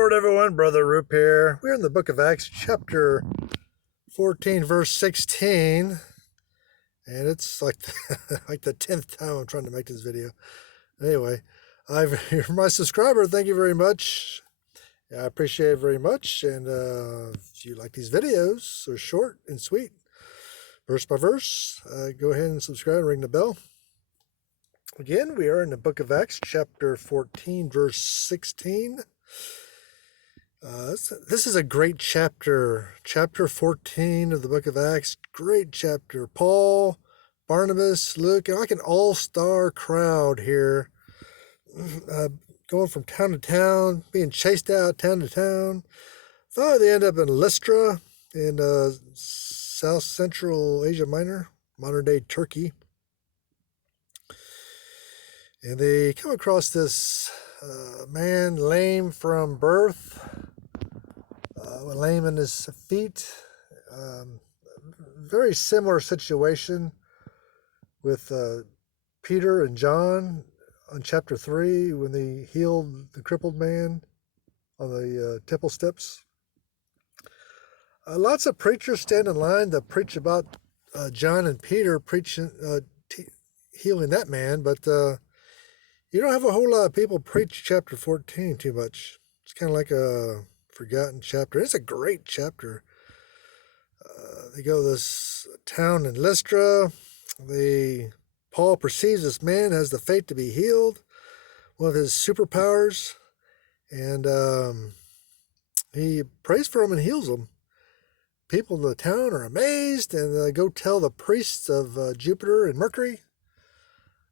Lord, everyone. Brother Roop here. We're in the book of Acts, chapter 14, verse 16. And it's like like the 10th time I'm trying to make this video. Anyway, you're my subscriber. Thank you very much. I appreciate it very much. And if you like these videos, they're short and sweet, verse by verse, go ahead and subscribe and ring the bell. Again, we are in the book of Acts, chapter 14, verse 16. This is a great chapter. Chapter 14 of the book of Acts. Great chapter. Paul, Barnabas, Luke, and like an all-star crowd here. Going from town to town, being chased out town to town. Finally, they end up in Lystra in South Central Asia Minor, modern-day Turkey. And they come across this man lame from birth, lame in his feet. Very similar situation with Peter and John on chapter 3 when they healed the crippled man on the temple steps. Lots of preachers stand in line to preach about John and Peter preaching, healing that man, but you don't have a whole lot of people preach chapter 14 too much. It's kind of like a forgotten chapter. It's a great chapter. They go to this town in Lystra. Paul perceives this man has the faith to be healed, one of his superpowers, and he prays for him and heals him. People in the town are amazed, and they go tell the priests of Jupiter and Mercury.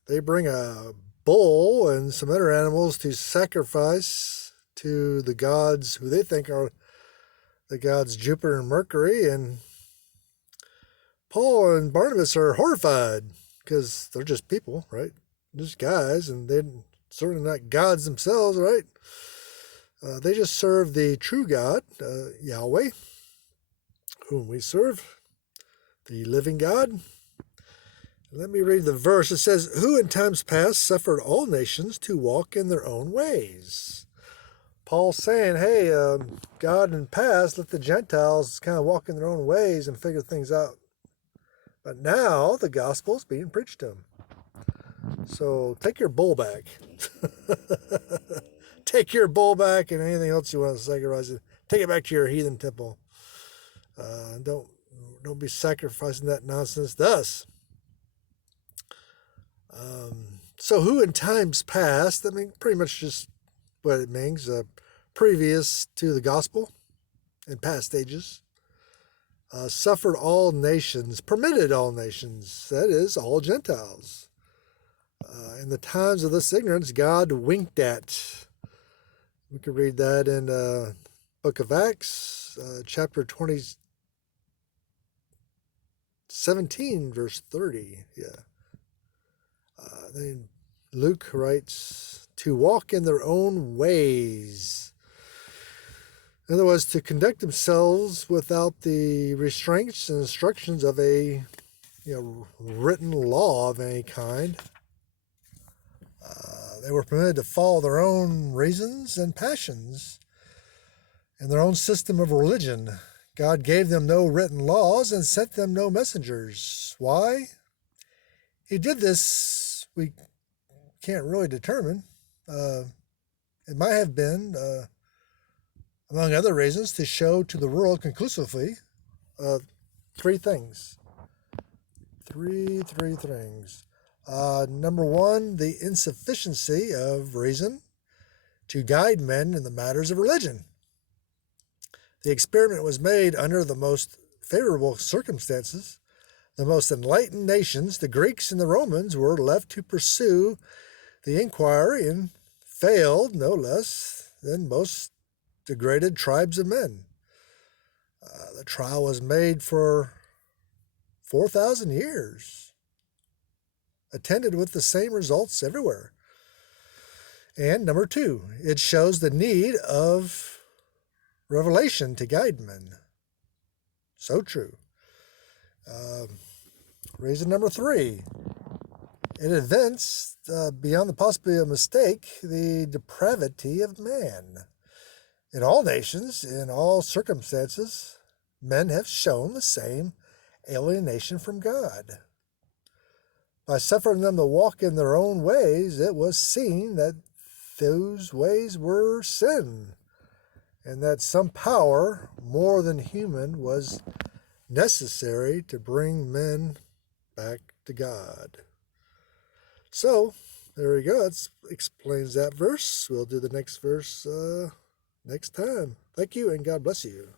They bring a bull and some other animals to sacrifice to the gods who they think are the gods Jupiter and Mercury, and Paul and Barnabas are horrified because they're just people, right? Just guys, and they're certainly not gods themselves, right? They just serve the true God, Yahweh, whom we serve, the living God. Let me read the verse. It says, "Who in times past suffered all nations to walk in their own ways." Paul's saying, hey, God in the past let the Gentiles kind of walk in their own ways and figure things out. But now the gospel is being preached to them. So take your bull back. Take your bull back and anything else you want to sacrifice it. Take it back to your heathen temple. Don't be sacrificing that nonsense to us. So who in times past, I mean, pretty much just what it means, previous to the gospel in past ages, suffered all nations, permitted all nations, that is, all Gentiles. In the times of this ignorance, God winked at. We could read that in book of Acts, chapter 17, verse 30, yeah. Then Luke writes, to walk in their own ways. In other words, to conduct themselves without the restraints and instructions of a written law of any kind. They were permitted to follow their own reasons and passions and their own system of religion. God gave them no written laws and sent them no messengers. Why? He did this, we can't really determine. It might have been, among other reasons, to show to the world conclusively three things. Three things. Number one, the insufficiency of reason to guide men in the matters of religion. The experiment was made under the most favorable circumstances. The most enlightened nations, the Greeks and the Romans, were left to pursue the inquiry and failed no less than most degraded tribes of men. The trial was made for 4,000 years, attended with the same results everywhere. And number two, it shows the need of revelation to guide men. So true. Reason number three, it evinced, beyond the possibility of mistake, the depravity of man. In all nations, in all circumstances, men have shown the same alienation from God. By suffering them to walk in their own ways, it was seen that those ways were sin, and that some power more than human was necessary to bring men back to God. So, there we go. It explains that verse. We'll do the next verse next time. Thank you, and God bless you.